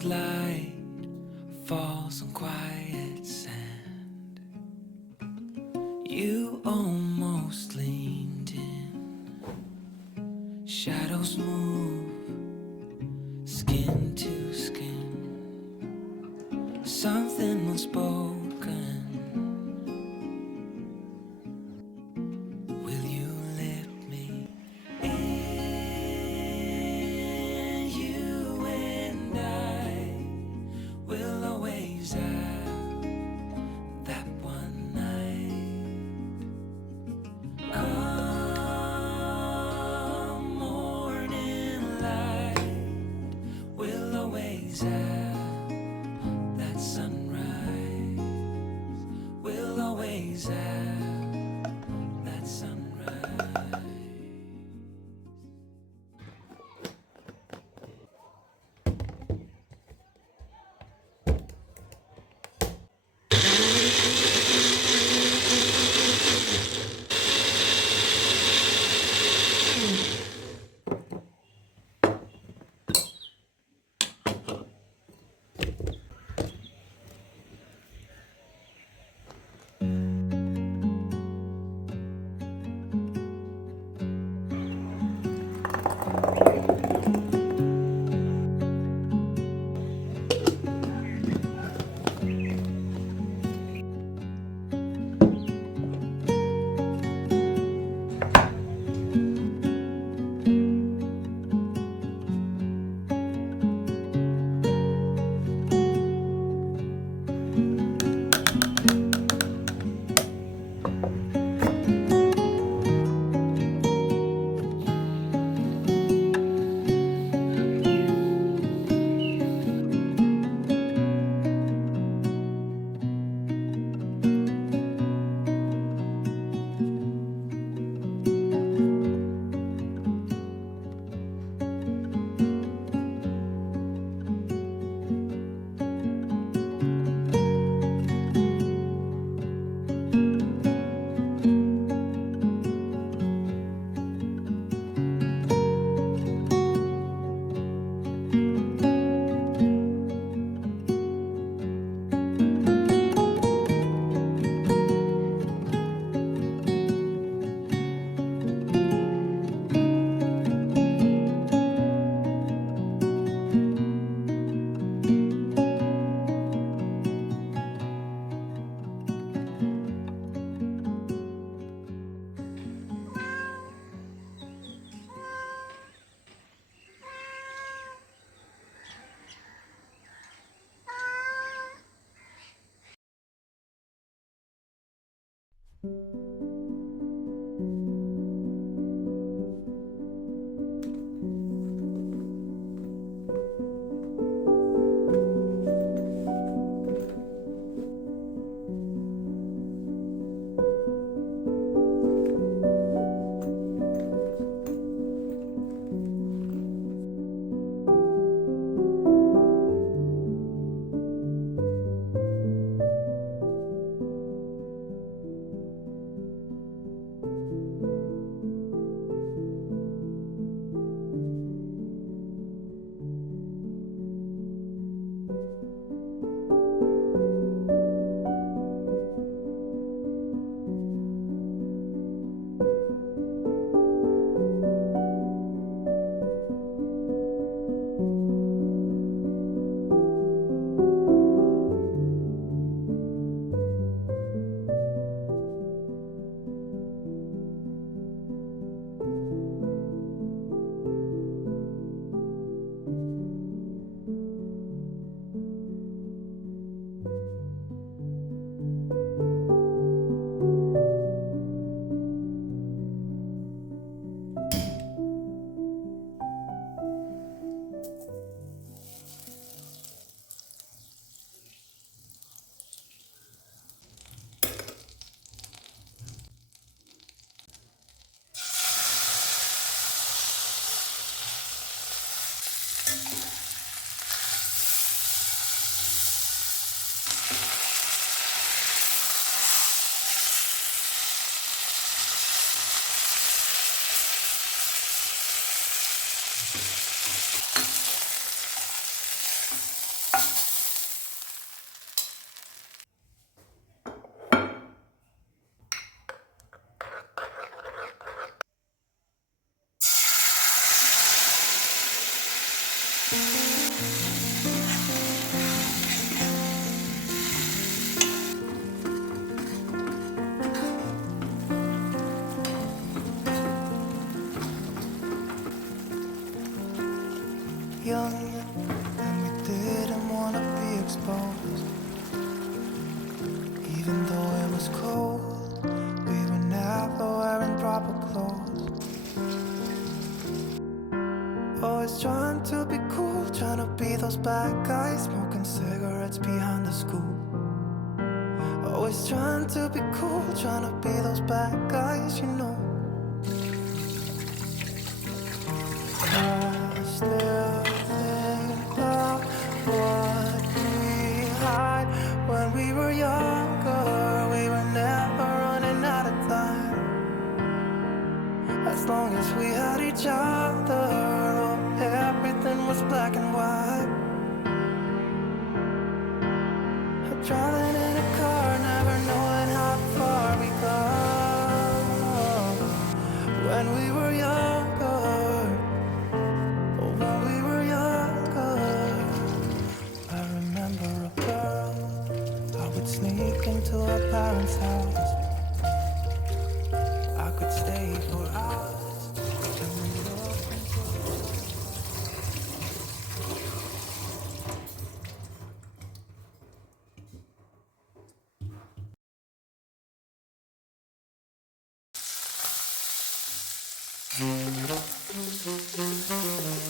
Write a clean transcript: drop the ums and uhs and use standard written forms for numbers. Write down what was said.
Cold light falls on quiet sand. You almost leaned in. Shadows move, skin to skin. Something unspoken. Will you let me in? You and I will always have that one night. Come morning light, we'll always have that sunrise. We'll always have that sunrise. Even though it was cold, we were never wearing proper clothes. Always trying to be cool, trying to be those bad guys, smoking cigarettes behind the school. Always trying to be cool, trying to be those bad guys, you know. I still think about what we had when we were younger. We were never running out of time. As long as we had each other, oh, everything was black and white. Driving in a car, never knowing how far we go. When we were younger, oh, when we were younger. I remember a girl, I would sneak into her parents' house. I could stay for hours and we looked into